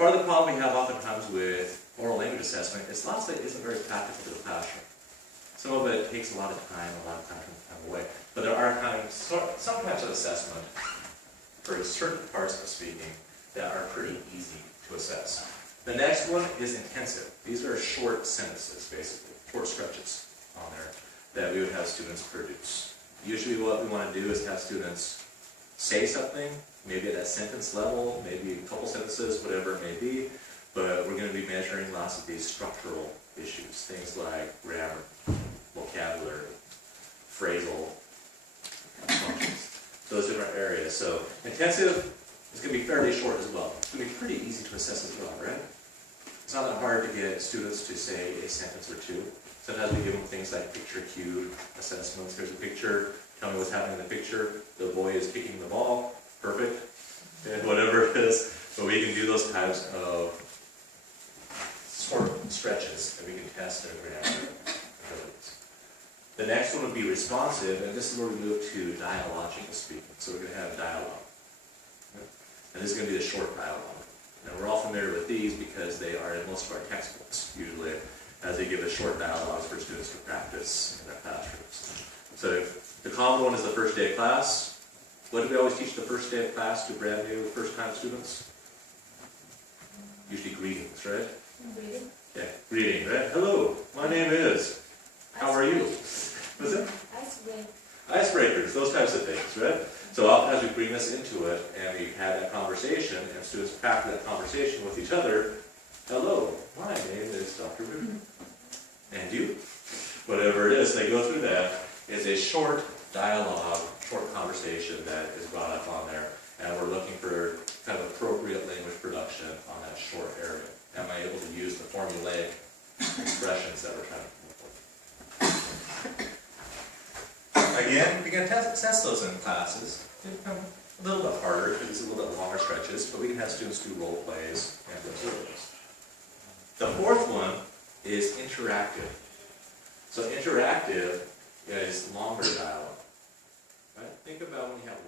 Part of the problem we have oftentimes with oral language assessment is lots of it isn't very practical to the classroom. Some of it takes a lot of time away. But there are some types of assessment for certain parts of speaking that are pretty easy to assess. The next one is intensive. These are short sentences, basically, short stretches on there that we would have students produce. Usually what we want to do is have students say something, maybe at a sentence level, maybe a couple sentences, whatever it may be, but we're going to be measuring lots of these structural issues, things like grammar, vocabulary, phrasal functions, those different areas. So intensive is going to be fairly short as well. It's going to be pretty easy to assess as well, right? It's not that hard to get students to say a sentence or two. Sometimes we give them things like picture cued assessments. Here's a picture. Tell me what's happening in the picture. The boy is kicking the ball. Perfect. And whatever it is. But we can do those types of short stretches, and we can test their grammar abilities. The next one would be responsive, and this is where we move to dialogical speaking. So we're going to have dialogue. And this is going to be the short dialogue. And we're all familiar with these because they are in most of our textbooks, usually, as they give us short dialogues for students to practice in their classrooms. So the common one is the first day of class. What do we always teach the first day of class to brand new first-time students? Usually greetings, right? Greeting? Yeah, greeting, right? Hello, my name is. How are you? What's it? Icebreaker. Icebreakers, those types of things, right? So oftentimes we bring this into it and we have that conversation and students practice that conversation with each other. Hello, my name is Dr. Rueckert. And you? Whatever it is, they go through that. It's a short dialogue, short conversation that is brought up on there. And we're looking for kind of appropriate language production on that short area. Am I able to use the formulaic expressions that we're trying to come up with? Again, we can test those in classes. They become a little bit harder because it's a little bit longer stretches, but we can have students do role plays and observe those. The fourth one is interactive. So interactive is longer dialogue. Right? Think about when you have